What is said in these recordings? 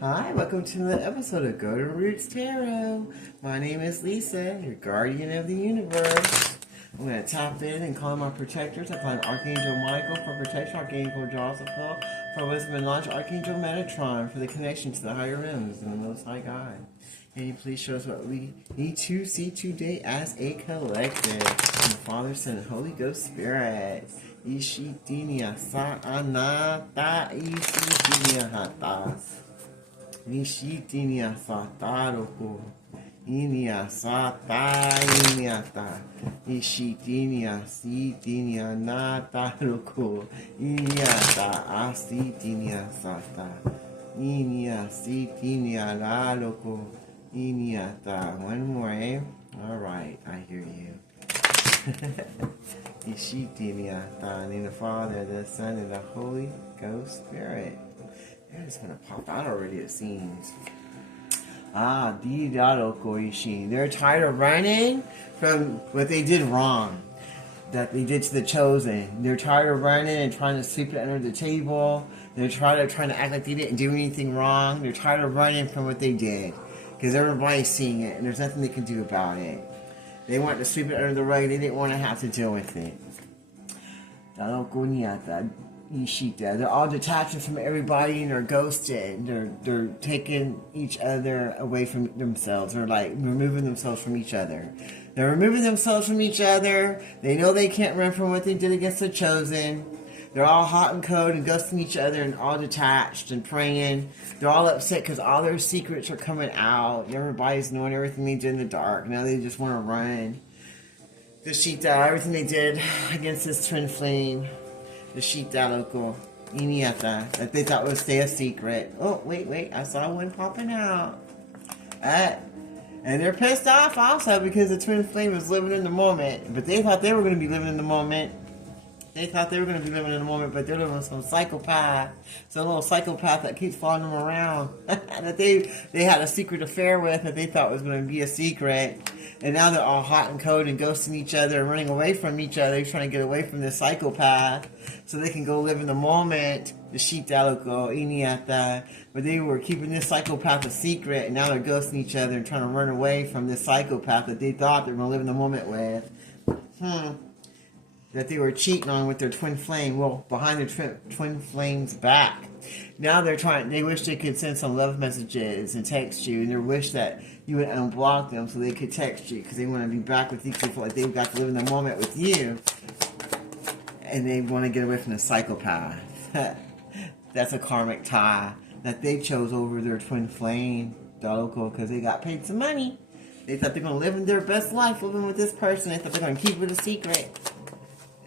Hi, welcome to the episode of Golden Roots Tarot. My name is Lisa, your guardian of the universe. I'm going to tap in and call my protectors. I call Archangel Michael for protection, Archangel Joseph for wisdom and knowledge, Archangel Metatron for the connection to the higher realms and the Most High God. Can you please show us what we need to see today as a collective? And the Father, Son, and Holy Ghost Spirit. Ishidinia sa'anata ishidinia hata. Nishitinia sataroko. Inia sata iniata. Ishitinia sitinia nataroko. Iniata asitinia sata. Inia sitinia laloko. Iniata. One more, eh? Alright, I hear you. Ishitinia. In the Father, the Son, and the Holy Ghost Spirit. They're just gonna pop out already, it seems. They're tired of running from what they did wrong, that they did to the chosen. They're tired of running and trying to sweep it under the table. They're trying to act like they didn't do anything wrong. They're tired of running from what they did, because everybody's seeing it and there's nothing they can do about it. They want to sweep it under the rug. They didn't want to have to deal with it. They're all detaching from everybody and they're ghosted. They're taking each other away from themselves. They're like removing themselves from each other. They're removing themselves from each other. They know they can't run from what they did against the chosen. They're all hot and cold and ghosting each other and all detached and praying. They're all upset because all their secrets are coming out. Everybody's knowing everything they did in the dark. Now they just want to run. The Shita, everything they did against this twin flame. The Shita local Iniata that they thought would stay a secret. Oh, wait, I saw one popping out. And they're pissed off also because the twin flame was living in the moment. But they thought they were going to be living in the moment. But they're living with some psychopath. Some little psychopath that keeps following them around. That they had a secret affair with that they thought was going to be a secret. And now they're all hot and cold and ghosting each other and running away from each other, trying to get away from this psychopath so they can go live in the moment. The Shitaloco, Iniata. But they were keeping this psychopath a secret, and now they're ghosting each other and trying to run away from this psychopath that they thought they were going to live in the moment with. That they were cheating on with their twin flame. Well, behind their twin flame's back. Now they wish they could send some love messages and text you, and they wish that you would unblock them so they could text you, because they want to be back with you, because they feel like they've got to live in the moment with you, and they want to get away from the psychopath. That's a karmic tie that they chose over their twin flame, Doloco, because they got paid some money. They thought they're going to live in their best life living with this person. They thought they're going to keep it a secret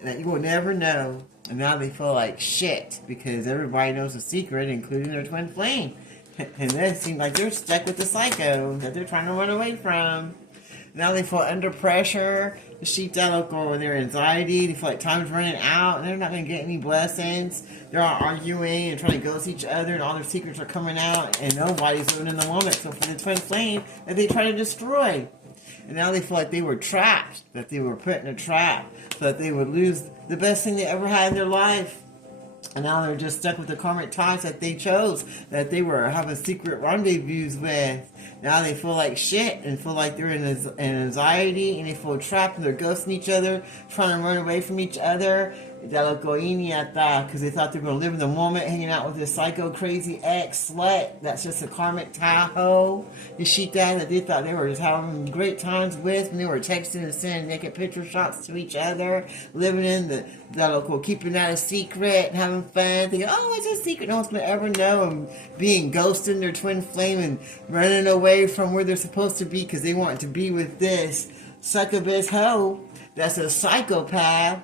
that you will never know. And now they feel like shit because everybody knows the secret, including their twin flame. And then it seems like they're stuck with the psycho that they're trying to run away from. Now they feel under pressure. The sheep or their anxiety. They feel like time's running out and they're not going to get any blessings. They're all arguing and trying to ghost each other, and all their secrets are coming out, and nobody's living in the moment. So for the twin flame that they try to destroy. And now they feel like they were trapped, that they were put in a trap, so that they would lose the best thing they ever had in their life. And now they're just stuck with the karmic ties that they chose, that they were having secret rendezvous with. Now they feel like shit and feel like they're in anxiety, and they feel trapped and they're ghosting each other, trying to run away from each other. Because they thought they were going to live in the moment, hanging out with this psycho crazy ex slut that's just a karmic Tahoe. The shit that they thought they were just having great times with, and they were texting and sending naked picture shots to each other, living in keeping that a secret, having fun, thinking, oh, it's a secret, no one's going to ever know, and being ghosted in their twin flame and running away from where they're supposed to be because they want to be with this succubus hoe that's a psychopath.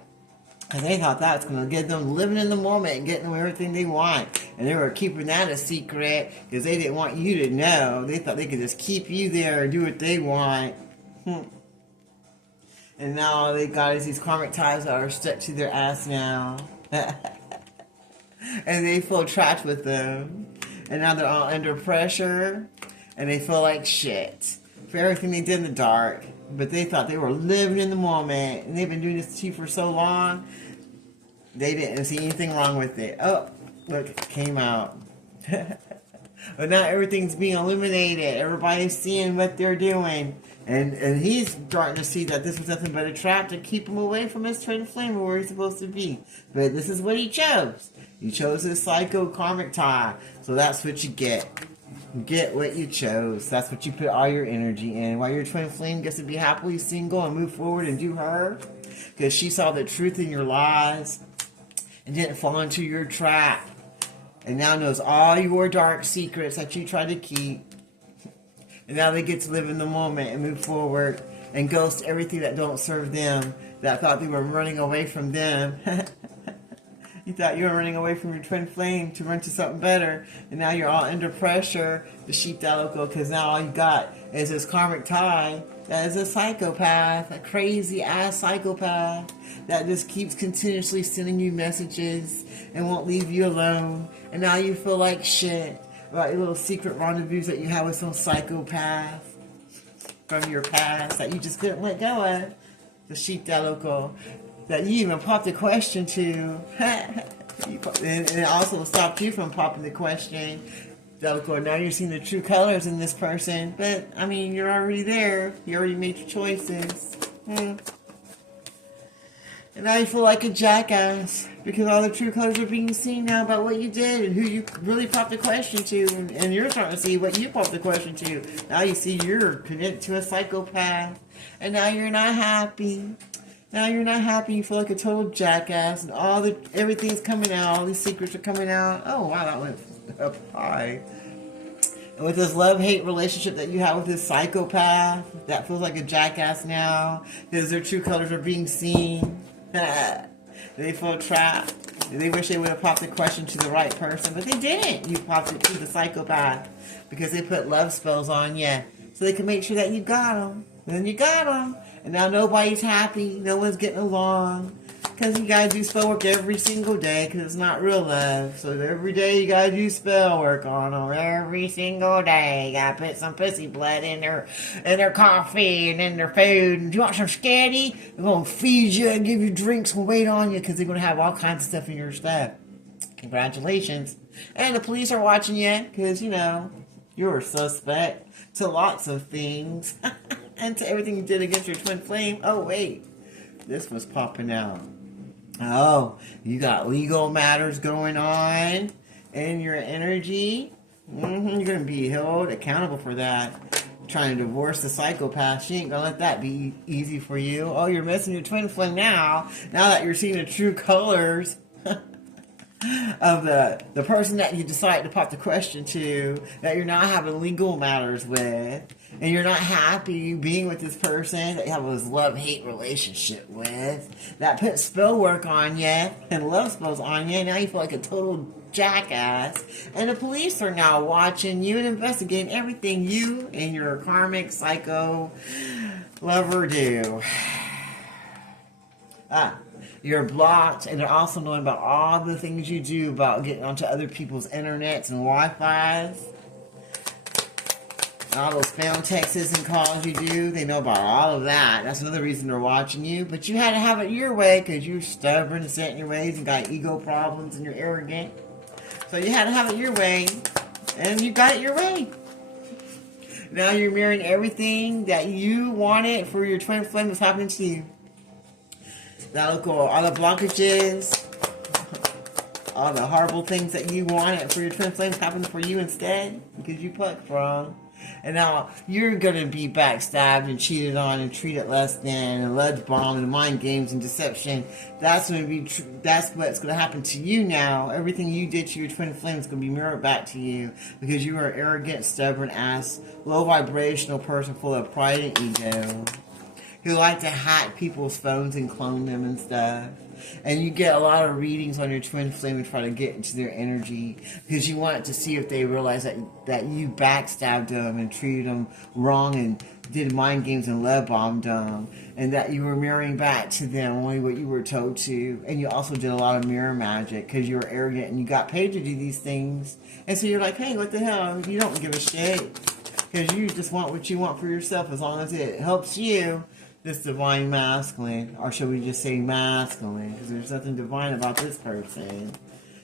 And they thought that was going to get them living in the moment and getting everything they want. And they were keeping that a secret because they didn't want you to know. They thought they could just keep you there and do what they want. And now all they got is these karmic ties that are stuck to their ass now. And they feel trapped with them. And now they're all under pressure. And they feel like shit for everything they did in the dark. But they thought they were living in the moment. And they've been doing this to you for so long. They didn't see anything wrong with it. Oh, look, it came out. But now everything's being eliminated. Everybody's seeing what they're doing. And he's starting to see that this was nothing but a trap to keep him away from his twin flame where he's supposed to be. But this is what he chose. He chose his psycho karmic tie. So that's what you get. You get what you chose. That's what you put all your energy in. While your twin flame gets to be happily single and move forward and do her. Because she saw the truth in your lies and didn't fall into your trap. And now knows all your dark secrets that you tried to keep. And now they get to live in the moment and move forward and ghost everything that don't serve them, that thought they were running away from them. You thought you were running away from your twin flame to run to something better, and now you're all under pressure, the sheep loco, because now all you got is this karmic tie that is a psychopath, a crazy ass psychopath that just keeps continuously sending you messages and won't leave you alone, and now you feel like shit about your little secret rendezvous that you had with some psychopath from your past that you just couldn't let go of, the sheep loco, that you even popped a question to. And it also stopped you from popping the question. Delacour, now you're seeing the true colors in this person. But, I mean, you're already there. You already made your choices. And now you feel like a jackass. Because all the true colors are being seen now about what you did and who you really popped the question to. And you're starting to see what you popped the question to. Now you see you're connected to a psychopath. And now you're not happy. Now you're not happy, you feel like a total jackass, and everything's coming out, all these secrets are coming out. Oh wow, that went up high. And with this love-hate relationship that you have with this psychopath, that feels like a jackass now, because their true colors are being seen. They feel trapped. They wish they would have popped the question to the right person, but they didn't. You popped it to the psychopath, because they put love spells on you, so they can make sure that you got them. And then you got them. And now nobody's happy. No one's getting along. Because you got to do spell work every single day. Because it's not real love. So every day you got to do spell work on them. Every single day. You got to put some pussy blood in their coffee and in their food. And do you want some sketty? We're going to feed you and give you drinks and wait on you. Because they're going to have all kinds of stuff in your stuff. Congratulations. And the police are watching you. Because, you know, you're a suspect to lots of things. And to everything you did against your twin flame. Oh, wait. This was popping out. Oh, you got legal matters going on in your energy. You're going to be held accountable for that. Trying to divorce the psychopath. She ain't going to let that be easy for you. Oh, you're missing your twin flame now. Now that you're seeing the true colors of the person that you decide to pop the question to, that you're not having legal matters with, and you're not happy being with this person that you have this love-hate relationship with, that put spell work on you and love spells on you, and now you feel like a total jackass, and the police are now watching you and investigating everything you and your karmic psycho lover do. You're blocked, and they're also knowing about all the things you do about getting onto other people's internets and Wi-Fi's. All those spam texts and calls you do, they know about all of that. That's another reason they're watching you. But you had to have it your way because you're stubborn and set in your ways and got ego problems and you're arrogant. So you had to have it your way, and you got it your way. Now you're mirroring everything that you wanted for your twin flame that's happening to you. Now look, all the blockages, all the horrible things that you wanted for your twin flames happened for you instead because you plucked wrong. And now you're going to be backstabbed and cheated on and treated less than and led bombed and mind games and deception. That's going to be that's what's going to happen to you now. Everything you did to your twin flame is going to be mirrored back to you because you are an arrogant, stubborn ass, low vibrational person full of pride and ego who like to hack people's phones and clone them and stuff. And you get a lot of readings on your twin flame and try to get into their energy because you want to see if they realize that you backstabbed them and treated them wrong and did mind games and love bombed them, and that you were mirroring back to them only what you were told to. And you also did a lot of mirror magic because you were arrogant and you got paid to do these things. And so you're like, hey, what the hell? You don't give a shit because you just want what you want for yourself as long as it helps you. This divine masculine, or should we just say masculine, because there's nothing divine about this person.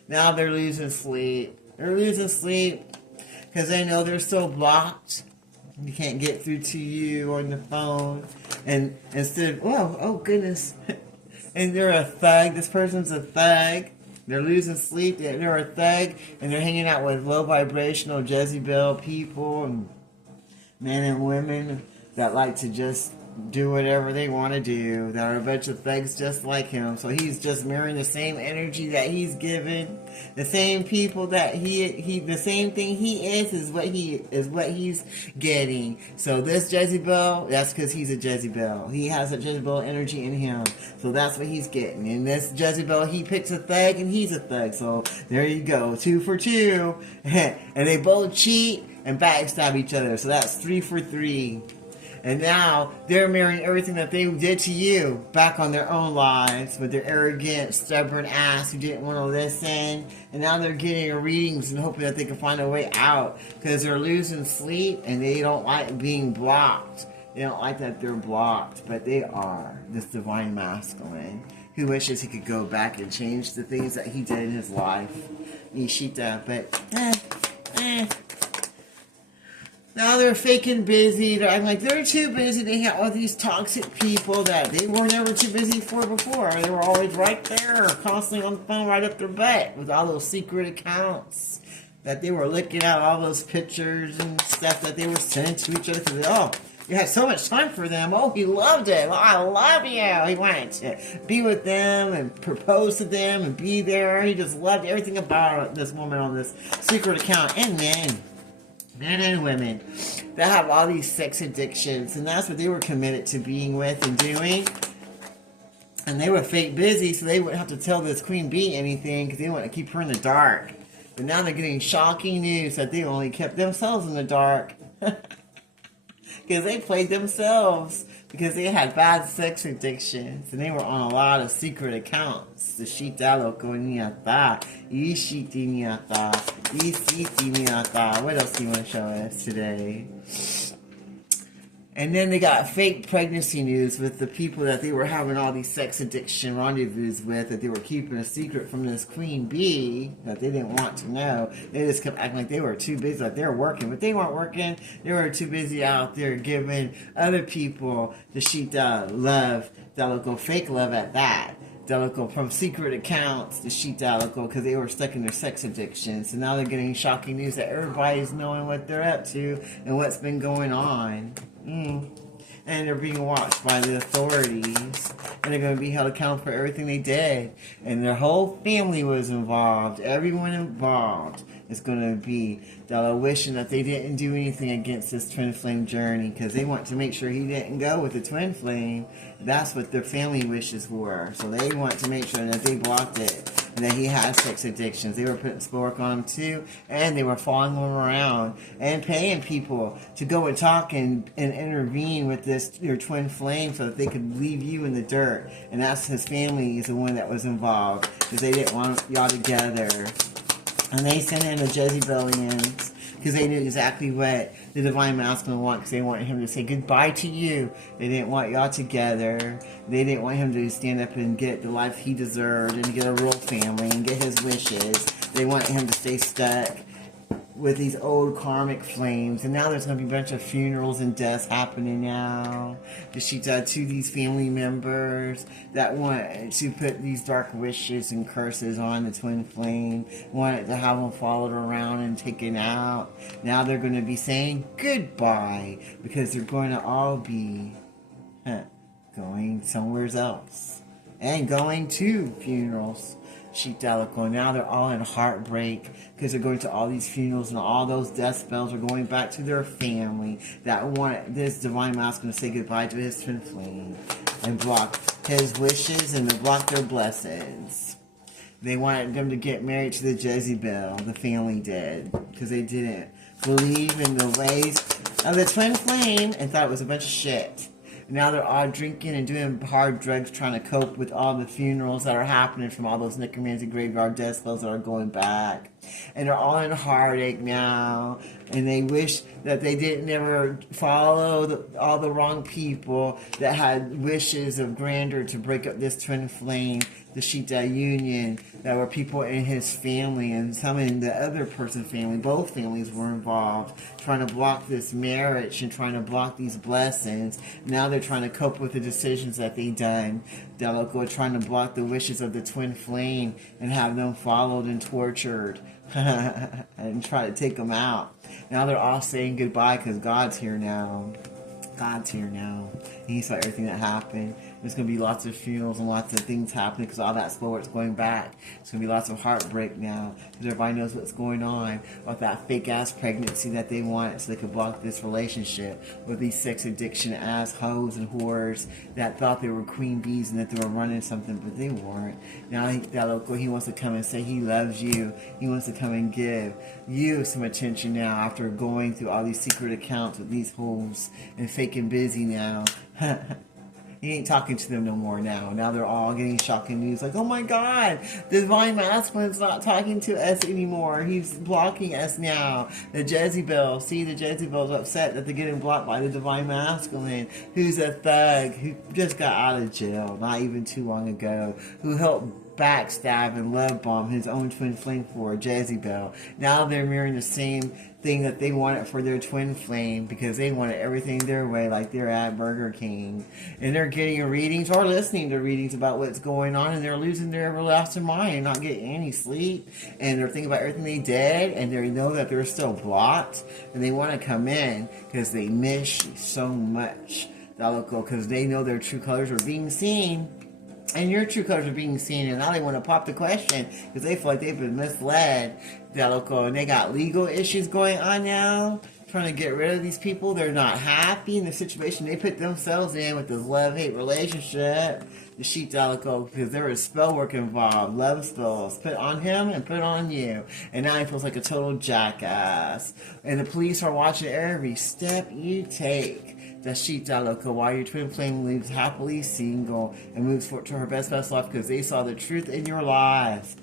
Now they're losing sleep. They're losing sleep because they know they're still blocked. You can't get through to you on the phone. And instead of, oh goodness. And they're a thug. This person's a thug. They're losing sleep. They're a thug. And they're hanging out with low vibrational Jezebel people and men and women that like to just do whatever they want to do, that are a bunch of thugs just like him. So he's just mirroring the same energy that he's given, the same people that he the same thing he is what he's getting. So this Jezebel, that's because he's a Jezebel. He has a Jezebel energy in him, so that's what he's getting. And this Jezebel, he picks a thug and he's a thug. So there you go, 2 for 2, and they both cheat and backstab each other. So that's 3 for 3. And now they're mirroring everything that they did to you back on their own lives with their arrogant, stubborn ass who didn't want to listen. And now they're getting readings and hoping that they can find a way out because they're losing sleep and they don't like being blocked. They don't like that they're blocked, but they are. This divine masculine who wishes he could go back and change the things that he did in his life. Ishita, but now they're faking busy. I'm like, they're too busy to hang out with these toxic people that they were never too busy for before. They were always right there, constantly on the phone right up their butt with all those secret accounts that they were looking at, all those pictures and stuff that they were sending to each other. You had so much time for them. Oh, he loved it. Oh, I love you. He wanted to be with them and propose to them and be there. He just loved everything about this woman on this secret account. And men and women that have all these sex addictions, and that's what they were committed to being with and doing. And they were fake busy, so they wouldn't have to tell this queen bee anything because they want to keep her in the dark. But now they're getting shocking news that they only kept themselves in the dark because they played themselves, because they had bad sex addictions and they were on a lot of secret accounts. The Shita Loko Niata, Ishiti Niata, Isiti Niata. What else do you want to show us today? And then they got fake pregnancy news with the people that they were having all these sex addiction rendezvous with, that they were keeping a secret from this queen bee that they didn't want to know. They just kept acting like they were too busy, like they were working, but they weren't working. They were too busy out there giving other people the Shita love, that will go fake love at that. They'll go from secret accounts to Shita because they were stuck in their sex addictions. So now they're getting shocking news that everybody's knowing what they're up to and what's been going on. And they're being watched by the authorities. And they're going to be held accountable for everything they did. And their whole family was involved. Everyone involved is going to be wishing that they didn't do anything against this twin flame journey, because they want to make sure he didn't go with the twin flame. That's what their family wishes were. So they want to make sure that they blocked it, and that he had sex addictions. They were putting sport on him too, and they were following him around and paying people to go and talk and intervene with your twin flame so that they could leave you in the dirt. And that's his family is the one that was involved, because they didn't want y'all together. And they sent in the Jezebelians because they knew exactly what the divine masculine wanted, because they wanted him to say goodbye to you. They didn't want y'all together. They didn't want him to stand up and get the life he deserved and get a real family and get his wishes. They wanted him to stay stuck with these old karmic flames. And now there's going to be a bunch of funerals and deaths happening now. To these family members that want to put these dark wishes and curses on the twin flame, wanted to have them followed around and taken out. Now they're going to be saying goodbye, because they're going to all be going somewhere else and going to funerals. Shitalico. Now they're all in heartbreak because they're going to all these funerals, and all those death spells are going back to their family that want this divine masculine to say goodbye to his twin flame and block his wishes and to block their blessings. They wanted them to get married to the Jezebel. The family did, because they didn't believe in the ways of the twin flame and thought it was a bunch of shit. Now they're all drinking and doing hard drugs, trying to cope with all the funerals that are happening from all those necromancy graveyard death spells that are going back. And they're all in heartache now, and they wish that they didn't ever follow all the wrong people that had wishes of grandeur to break up this twin flame, the Shita union, that were people in his family and some in the other person's family. Both families were involved, trying to block this marriage and trying to block these blessings. Now they're trying to cope with the decisions that they done. They're trying to block the wishes of the twin flame and have them followed and tortured. And try to take them out. Now they're all saying goodbye because God's here now. God's here now. And he saw everything that happened. There's going to be lots of funerals and lots of things happening because all that spell work's going back. There's going to be lots of heartbreak now because everybody knows what's going on with that fake-ass pregnancy that they want so they could block this relationship with these sex addiction-ass hoes and whores that thought they were queen bees and that they were running something, but they weren't. Now he wants to come and say he loves you. He wants to come and give you some attention now after going through all these secret accounts with these hoes and faking busy now. He ain't talking to them no more now. Now they're all getting shocking news like, oh my God, the Divine Masculine's not talking to us anymore. He's blocking us now. The Jezebel, the Jezebel's upset that they're getting blocked by the Divine Masculine, who's a thug, who just got out of jail not even too long ago, who helped backstab and love bomb his own twin flame for Jezebel. Now they're mirroring the same thing that they wanted for their twin flame because they wanted everything their way, like they're at Burger King. And they're getting readings or listening to readings about what's going on, and they're losing their everlasting mind and not getting any sleep. And they're thinking about everything they did, and they know that they're still blocked, and they want to come in because they miss you so much. Because they know their true colors are being seen. And your true colors are being seen, and now they want to pop the question because they feel like they've been misled. And they got legal issues going on now, trying to get rid of these people. They're not happy in the situation they put themselves in with this love-hate relationship. The sheep because there was spell work involved, love spells put on him and put on you. And now he feels like a total jackass. And the police are watching every step you take. The sheep while your twin flame lives happily single and moves forward to her best life because they saw the truth in your life.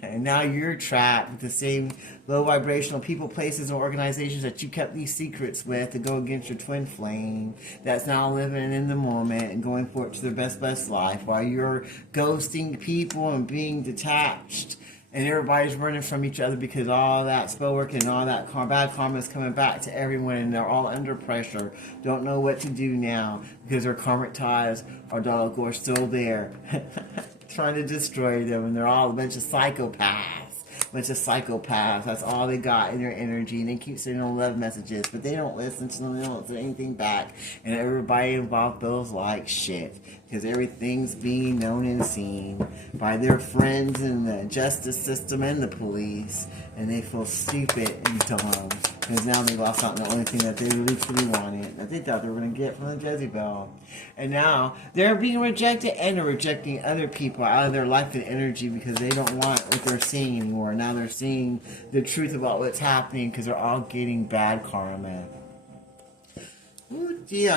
And now you're trapped with the same low vibrational people, places, and organizations that you kept these secrets with to go against your twin flame that's now living in the moment and going forward to their best life while you're ghosting people and being detached. And everybody's running from each other because all that spell work and all that bad karma is coming back to everyone, and they're all under pressure. Don't know what to do now because their karmic ties are still there, trying to destroy them, and they're all a bunch of psychopaths. That's all they got in their energy, and they keep sending them love messages, but they don't listen to them. They don't say anything back, and everybody involved feels like shit because everything's being known and seen by their friends in the justice system and the police, and they feel stupid and dumb because now they lost out on the only thing that they really truly wanted, that they thought they were going to get from the Jezebel. And now they're being rejected, and they're rejecting other people out of their life and energy because they don't want what they're seeing anymore. Now they're seeing the truth about what's happening because they're all getting bad karma. They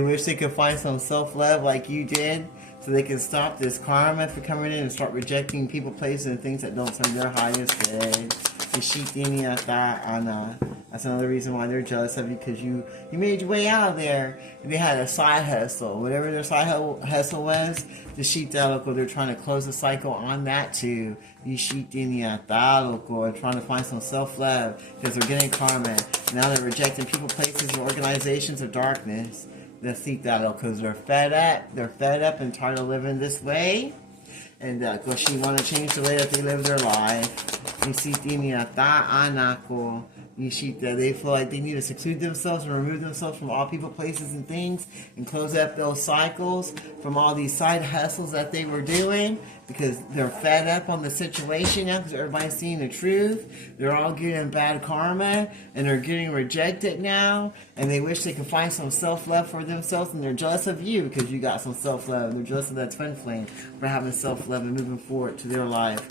wish they could find some self-love like you did, so they can stop this karma from coming in and start rejecting people, places, and things that don't serve their highest good. That's another reason why they're jealous of you, because you made your way out of there. And they had a side hustle. Whatever their side hustle was, they're trying to close the cycle on that too. And trying to find some self-love because they're getting karma. Now they're rejecting people, places, and organizations of darkness. Because they're fed up. They're fed up and tired of living this way. And she want to change the way that they live their life. They feel like they need to seclude themselves and remove themselves from all people, places, and things, and close up those cycles from all these side hustles that they were doing because they're fed up on the situation now because everybody's seeing the truth. They're all getting bad karma, and they're getting rejected now, and they wish they could find some self-love for themselves, and they're jealous of you because you got some self-love. They're jealous of that twin flame for having self-love and moving forward to their life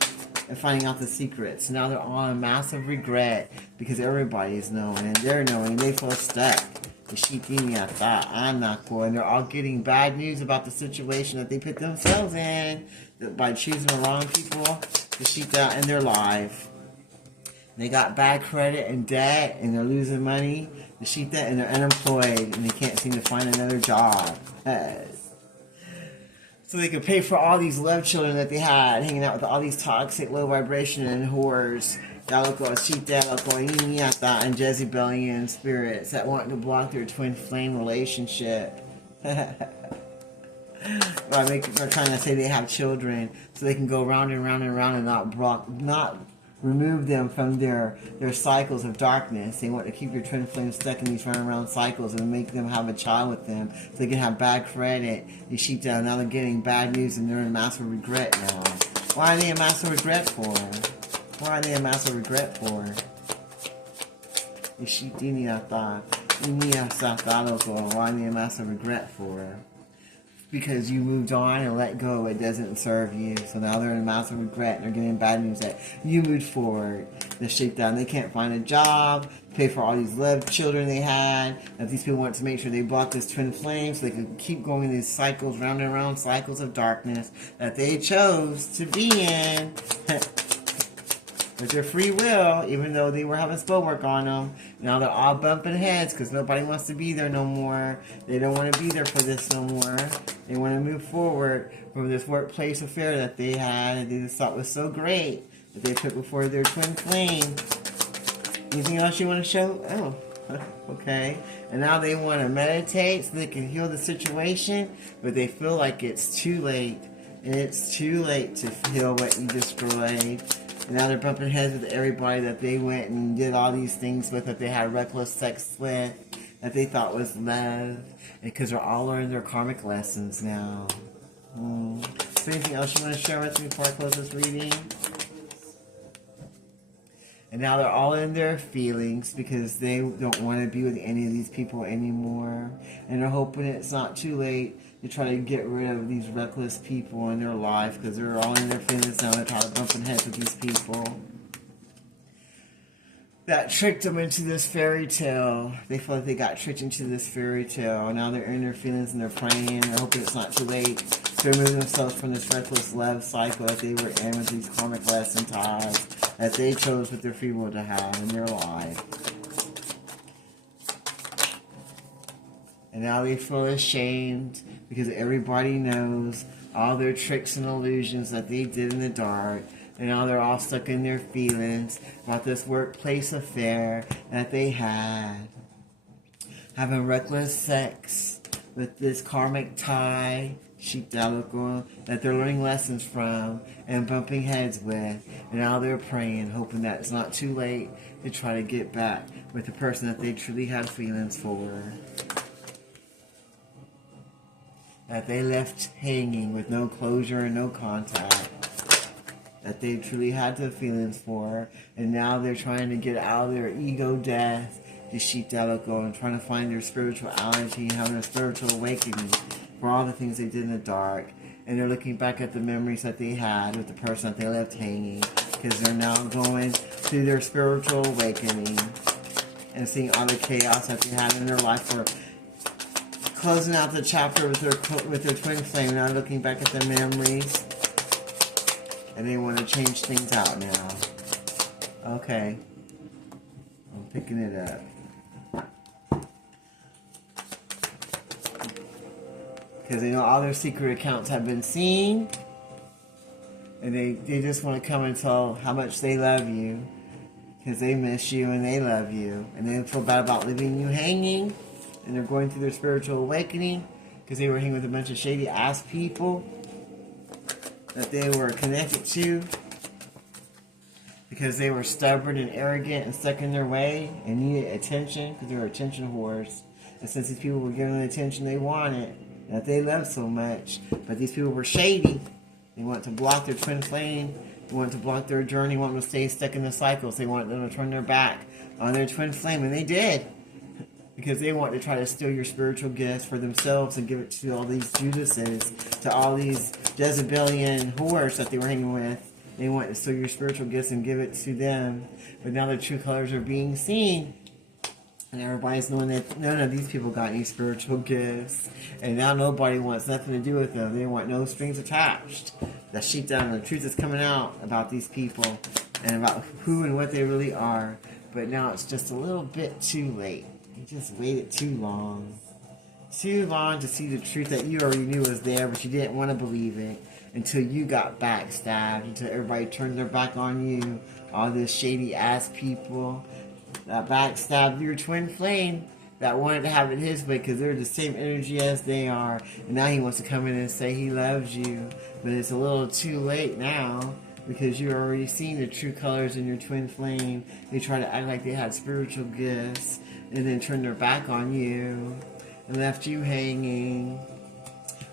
and finding out the secrets. Now they're on a massive regret because everybody is knowing and they're knowing. They feel stuck And they're all getting bad news about the situation that they put themselves in by choosing the wrong people to sheep out in their life. They got bad credit and debt, and they're losing money to sheep that, and they're unemployed, and they can't seem to find another job. So they could pay for all these love children that they had, hanging out with all these toxic, low vibration and whores, and Jezebelian spirits that want to block their twin flame relationship. They're trying to say they have children, so they can go round and round and round and not remove them from their cycles of darkness. They want to keep your twin flames stuck in these round cycles and make them have a child with them so they can have bad credit. You sheep down. Now they're getting bad news and they're in massive regret now. Why are they in massive regret for? Why are they in massive regret for? You sheep why are they in massive regret for? Because you moved on and let go, it doesn't serve you. So now they're in massive regret and they're getting bad news that you moved forward. They're shaken down. They can't find a job, pay for all these love children they had. That these people want to make sure they block this twin flame so they can keep going in these cycles, round and round cycles of darkness that they chose to be in. With their free will, even though they were having spell work on them. Now they're all bumping heads because nobody wants to be there no more. They don't want to be there for this no more. They want to move forward from this workplace affair that they had and they just thought was so great that they put before their twin flame. Anything else you want to show? Oh, okay. And now they want to meditate so they can heal the situation, but they feel like it's too late. And it's too late to heal what you destroyed. And now they're bumping heads with everybody that they went and did all these things with, that they had reckless sex with, that they thought was love. Because they're all learning their karmic lessons now. So anything else you want to share with me before I close this reading? And now they're all in their feelings because they don't want to be with any of these people anymore. And they're hoping it's not too late to try to get rid of these reckless people in their life because they're all in their feelings now. They're tired of bumping heads with these people that tricked them into this fairy tale. They feel like they got tricked into this fairy tale. Now they're in their feelings and they're praying. They're hoping it's not too late to remove themselves from this reckless love cycle that they were in with these karmic lesson ties that they chose with their free will to have in their life. And now they feel ashamed because everybody knows all their tricks and illusions that they did in the dark. And now they're all stuck in their feelings about this workplace affair that they had. Having reckless sex with this karmic tie, that they're learning lessons from and bumping heads with. And now they're praying, hoping that it's not too late to try to get back with the person that they truly had feelings for. That they left hanging with no closure and no contact. That they truly had the feelings for. And now they're trying to get out of their ego death to and trying to find their spirituality and having a spiritual awakening for all the things they did in the dark. And they're looking back at the memories that they had with the person that they left hanging. Because they're now going through their spiritual awakening. And seeing all the chaos that they had in their life for closing out the chapter with their twin flame, now looking back at their memories, and they want to change things out now. Okay, I'm picking it up. Because they know all their secret accounts have been seen, and they just want to come and tell how much they love you, because they miss you and they love you, and they feel bad about leaving you hanging. And they're going through their spiritual awakening because they were hanging with a bunch of shady ass people that they were connected to because they were stubborn and arrogant and stuck in their way and needed attention because they were attention whores. And since these people were giving the attention they wanted, that they loved so much, but these people were shady. They wanted to block their twin flame. They wanted to block their journey. Wanted them to stay stuck in the cycles. They wanted them to turn their back on their twin flame, and they did. Because they want to try to steal your spiritual gifts for themselves and give it to all these Judases, to all these Jezebelian whores that they were hanging with. They want to steal your spiritual gifts and give it to them. But now their true colors are being seen. And everybody's knowing that none of these people got any spiritual gifts. And now nobody wants nothing to do with them. They want no strings attached. The sheepdown and the truth is coming out about these people and about who and what they really are. But now it's just a little bit too late. You just waited too long. Too long to see the truth that you already knew was there, but you didn't want to believe it until you got backstabbed, until everybody turned their back on you. All this shady ass people that backstabbed your twin flame that wanted to have it his way because they're the same energy as they are. And now he wants to come in and say he loves you. But it's a little too late now because you're already seeing the true colors in your twin flame. They try to act like they had spiritual gifts and then turn their back on you and left you hanging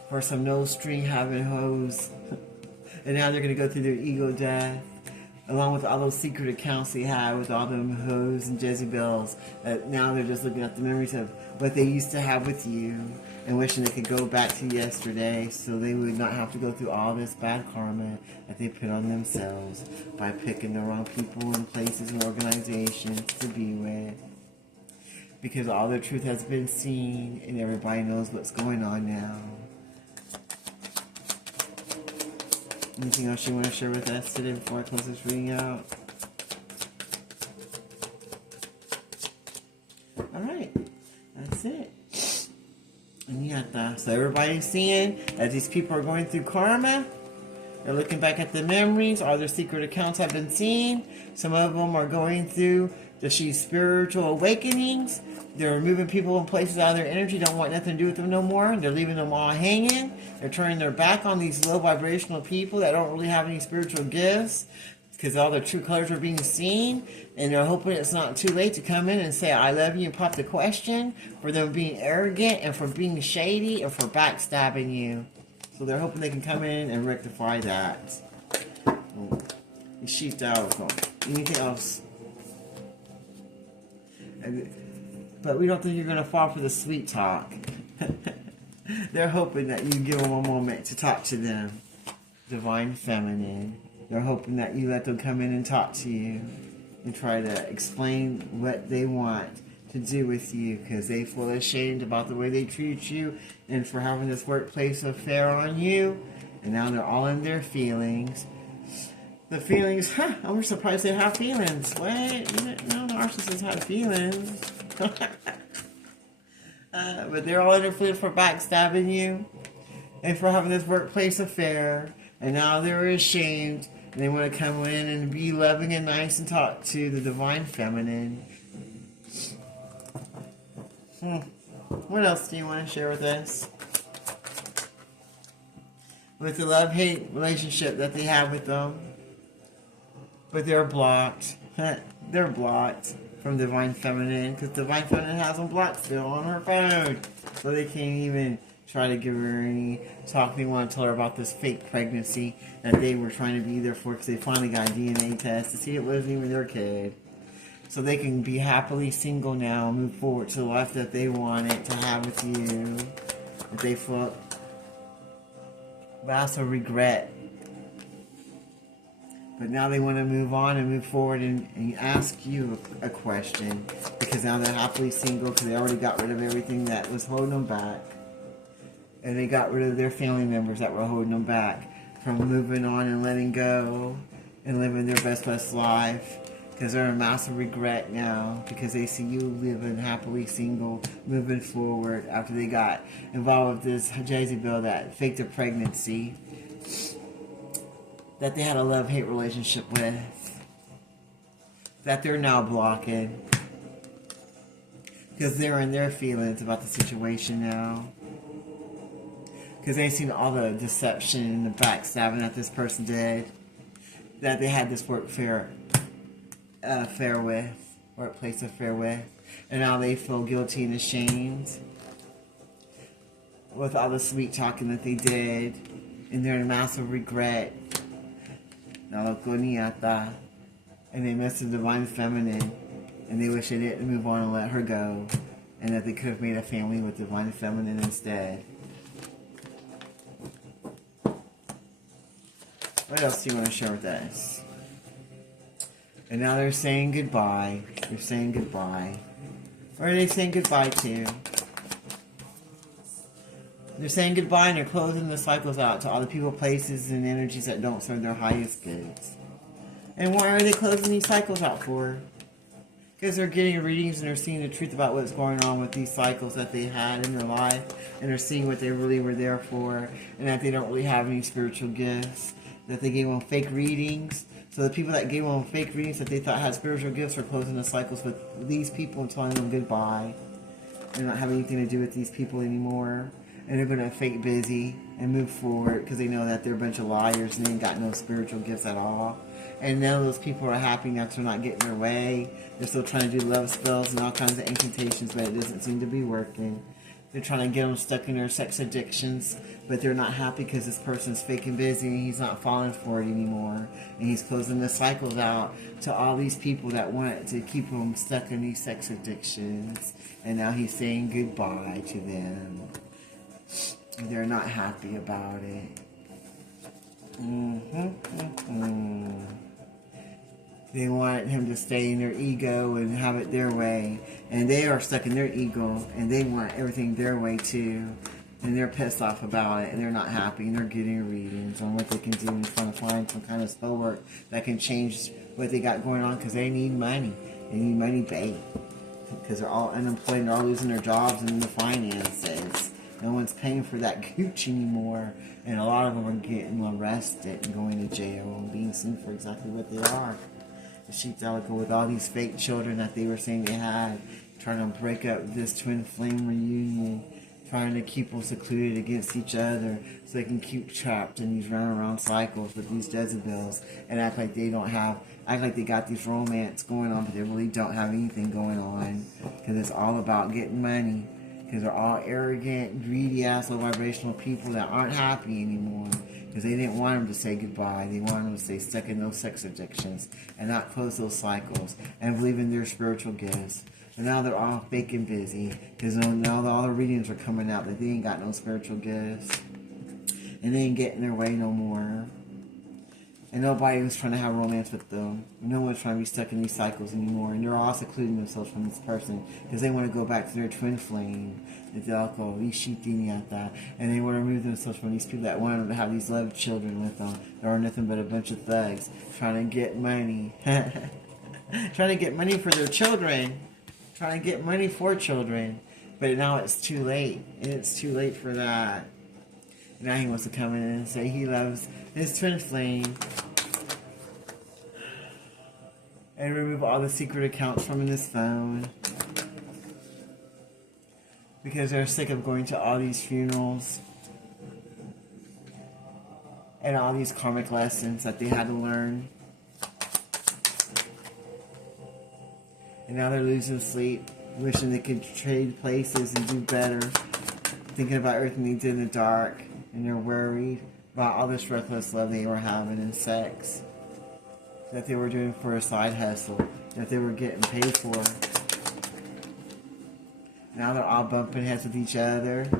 for some no string having hoes. And now they're going to go through their ego death, along with all those secret accounts they had with all them hoes and Jezebels. Now they're just looking at the memories of what they used to have with you and wishing they could go back to yesterday so they would not have to go through all this bad karma that they put on themselves by picking the wrong people and places and organizations to be with. Because all the truth has been seen and everybody knows what's going on now. Anything else you want to share with us today before I close this reading out? Alright, that's it. And yeah, so everybody's seeing as these people are going through karma, they're looking back at the memories, all their secret accounts have been seen. Some of them are going through the spiritual awakenings. They're moving people in places out of their energy, don't want nothing to do with them no more. They're leaving them all hanging. They're turning their back on these low vibrational people that don't really have any spiritual gifts because all their true colors are being seen. And they're hoping it's not too late to come in and say, I love you, and pop the question for them being arrogant and for being shady and for backstabbing you. So they're hoping they can come in and rectify that. You sheeped out. Anything else? But we don't think you're going to fall for the sweet talk. They're hoping that you give them a moment to talk to them. Divine Feminine. They're hoping that you let them come in and talk to you and try to explain what they want to do with you because they feel ashamed about the way they treat you and for having this workplace affair on you. And now they're all in their feelings. The feelings, I'm surprised they have feelings. What? You didn't know narcissists have feelings. But they're all in their feelings for backstabbing you and for having this workplace affair. And now they're ashamed. And they want to come in and be loving and nice and talk to the Divine Feminine. What else do you want to share with us? With the love-hate relationship that they have with them. But they're blocked. They're blocked from Divine Feminine because Divine Feminine has them blocked still on her phone. So they can't even try to give her any talk. They want to tell her about this fake pregnancy that they were trying to be there for because they finally got a DNA test to see it wasn't even their kid. So they can be happily single now and move forward to the life that they wanted to have with you. That they felt, but also regret. But now they want to move on and move forward and ask you a question. Because now they're happily single because they already got rid of everything that was holding them back. And they got rid of their family members that were holding them back from moving on and letting go and living their best life. Because they're in massive regret now because they see you living happily single, moving forward after they got involved with this Jezebel that faked a pregnancy that they had a love-hate relationship with, that they're now blocking because they're in their feelings about the situation now. Because they've seen all the deception and the backstabbing that this person did, that they had this workplace affair with, and now they feel guilty and ashamed with all the sweet talking that they did, and they're in massive regret. And they miss the Divine Feminine, and they wish they didn't move on and let her go, and that they could have made a family with Divine Feminine instead. What else do you want to share with us? And now they're saying goodbye. They're saying goodbye. Or are they saying goodbye to? They're saying goodbye and they're closing the cycles out to all the people, places, and energies that don't serve their highest goods. And why are they closing these cycles out for? Because they're getting readings and they're seeing the truth about what's going on with these cycles that they had in their life. And they're seeing what they really were there for. And that they don't really have any spiritual gifts. That they gave them fake readings. So the people that gave them fake readings that they thought had spiritual gifts are closing the cycles with these people and telling them goodbye. They're not having anything to do with these people anymore. And they're going to fake busy and move forward because they know that they're a bunch of liars and they ain't got no spiritual gifts at all. And none of those people are happy now because they're not getting their way. They're still trying to do love spells and all kinds of incantations, but it doesn't seem to be working. They're trying to get them stuck in their sex addictions, but they're not happy because this person's fake and busy and he's not falling for it anymore. And he's closing the cycles out to all these people that want to keep them stuck in these sex addictions. And now he's saying goodbye to them. They're not happy about it. They want him to stay in their ego and have it their way. And they are stuck in their ego and they want everything their way too. And they're pissed off about it and they're not happy and they're getting readings on what they can do and trying to find some kind of spell work that can change what they got going on because they need money. They need money paid. Because they're all unemployed and they're all losing their jobs and their finances. No one's paying for that gooch anymore. And a lot of them are getting arrested and going to jail and being seen for exactly what they are. The Sheep's Alico with all these fake children that they were saying they had. Trying to break up this twin flame reunion. Trying to keep them secluded against each other. So they can keep trapped in these round and round cycles with these Jezebels. And act like they don't have... Act like they got these romance going on. But they really don't have anything going on. Because it's all about getting money. Because they're all arrogant, greedy-ass, low-vibrational people that aren't happy anymore. Because they didn't want them to say goodbye. They wanted them to stay stuck in those sex addictions and not close those cycles and believe in their spiritual gifts. And now they're all fake and busy because now all the readings are coming out that they ain't got no spiritual gifts. And they ain't getting their way no more. And nobody was trying to have romance with them. No one's trying to be stuck in these cycles anymore. And they're all secluding themselves from this person because they want to go back to their twin flame. And they want to remove themselves from these people that want them to have these love children with them. There are nothing but a bunch of thugs trying to get money. Trying to get money for their children. Trying to get money for children. But now it's too late. And it's too late for that. Now he wants to come in and say he loves his twin flame. And remove all the secret accounts from his phone. Because they're sick of going to all these funerals. And all these karmic lessons that they had to learn. And now they're losing sleep. Wishing they could trade places and do better. Thinking about everything they did in the dark. And they're worried about all this reckless love they were having in sex. That they were doing for a side hustle. That they were getting paid for. Now they're all bumping heads with each other.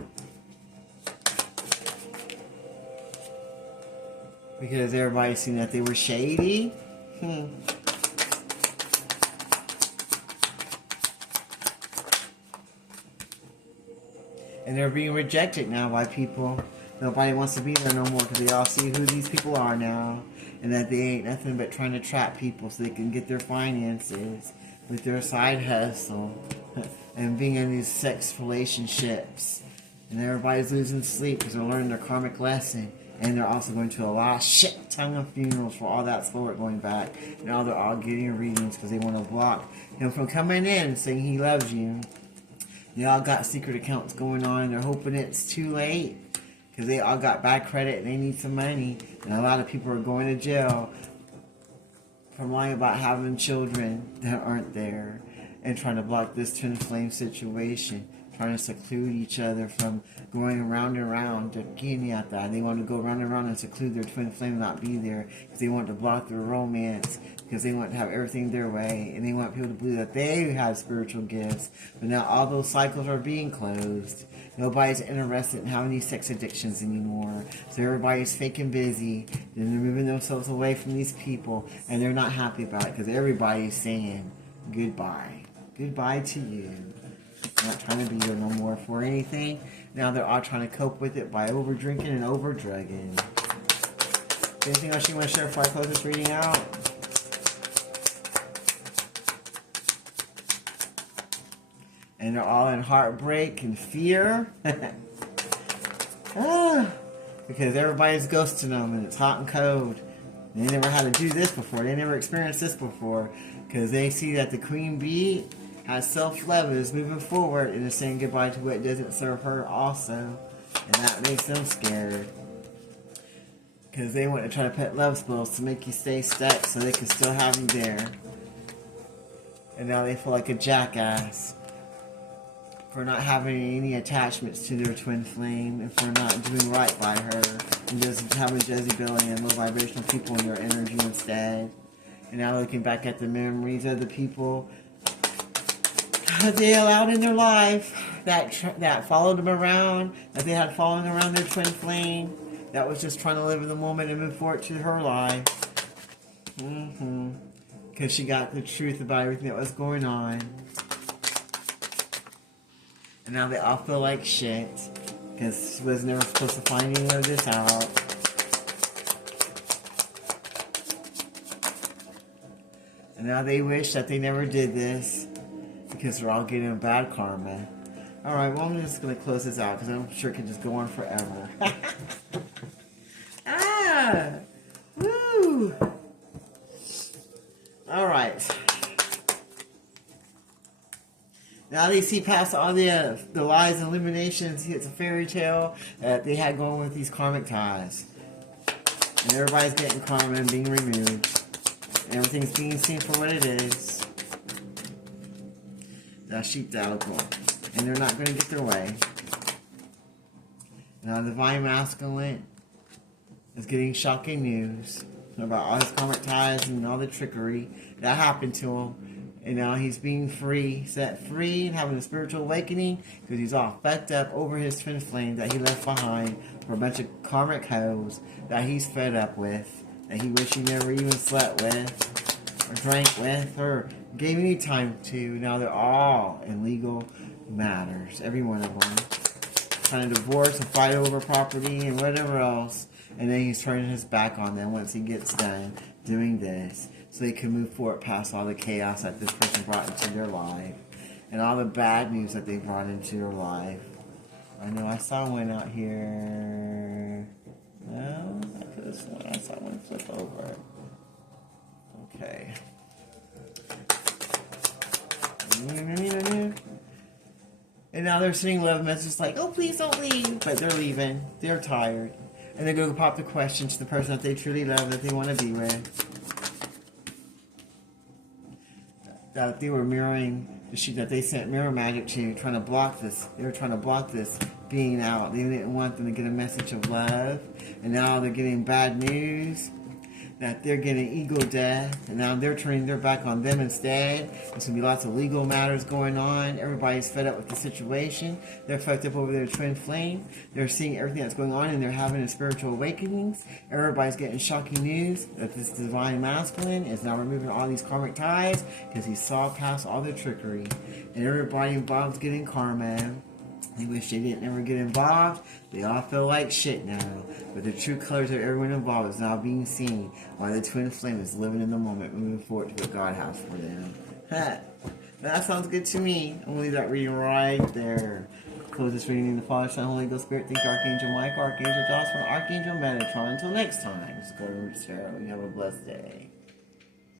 Because everybody's seen that they were shady. And they're being rejected now by people. Nobody wants to be there no more because they all see who these people are now. And that they ain't nothing but trying to trap people so they can get their finances with their side hustle. And being in these sex relationships. And everybody's losing sleep because they're learning their karmic lesson. And they're also going to a lot of shit ton of funerals for all that sport going back. And now they're all getting readings because they want to block him from coming in and saying he loves you. They all got secret accounts going on. And they're hoping it's too late. Because they all got bad credit and they need some money. And a lot of people are going to jail from lying about having children that aren't there. And trying to block this twin flame situation. Trying to seclude each other from going around and around. They want to go around and around and seclude their twin flame and not be there. Because they want to block their romance. Because they want to have everything their way. And they want people to believe that they have spiritual gifts. But now all those cycles are being closed. Nobody's interested in having these sex addictions anymore. So everybody's fake and busy. And they're moving themselves away from these people. And they're not happy about it. Because everybody's saying goodbye. Goodbye to you. Not trying to be there no more for anything. Now they're all trying to cope with it by over drinking and over drugging. Anything else you want to share before I close this reading out? And they're all in heartbreak and fear. Because everybody's ghosting them and it's hot and cold. They never had to do this before. They never experienced this before. Because they see that the queen bee has self-love and is moving forward and is saying goodbye to what doesn't serve her also. And that makes them scared. Because they want to try to put love spells to make you stay stuck so they can still have you there. And now they feel like a jackass for not having any attachments to their twin flame and for not doing right by her and just having Jezebel and low vibrational people in their energy instead. And now looking back at the memories of the people that they allowed in their life that followed them around, that they had following around their twin flame, that was just trying to live in the moment and move forward to her life. Because she got the truth about everything that was going on. And now they all feel like shit. Because she was never supposed to find any of this out. And now they wish that they never did this. Because they're all getting bad karma. Alright, well I'm just going to close this out. Because I'm sure it could just go on forever. Woo! Alright. Now they see past all the lies and eliminations. It's a fairy tale that they had going with these karmic ties. And everybody's getting karma and being removed. And everything's being seen for what it is. That sheepdog. And they're not going to get their way. Now the divine masculine is getting shocking news about all his karmic ties and all the trickery that happened to him. And now he's being free, set free, and having a spiritual awakening because he's all fucked up over his twin flame that he left behind for a bunch of karmic hoes that he's fed up with, that he wished he never even slept with, or drank with, or gave any time to. Now they're all in legal matters, every one of them, trying to divorce and fight over property and whatever else. And then he's turning his back on them once he gets done doing this, so they can move forward past all the chaos that this person brought into their life and all the bad news that they brought into their life. I know I saw one out here. No, I could have sworn I saw one flip over. Okay. And now they're sending love messages like, oh, please don't leave. But they're leaving. They're tired. And they're going to pop the question to the person that they truly love, that they want to be with. That they were mirroring the sheet that they sent mirror magic to, trying to block this. They were trying to block this being out. They didn't want them to get a message of love. And now they're getting bad news. That they're getting ego death, and now they're turning their back on them instead. There's going to be lots of legal matters going on. Everybody's fed up with the situation. They're fucked up over their twin flame. They're seeing everything that's going on, and they're having a spiritual awakenings. Everybody's getting shocking news that this divine masculine is now removing all these karmic ties because he saw past all the trickery. And everybody involved is getting karma. They wish they didn't ever get involved. They all feel like shit now. But the true colors of everyone involved is now being seen while the twin flame is living in the moment, moving forward to what God has for them. That sounds good to me. I'm going to leave that reading right there. Close this reading in the Father, Son, Holy Ghost, Spirit. Thank you, Archangel Michael, Archangel Joshua, Archangel Metatron. Until next time, it's Go to Tarot. You have a blessed day.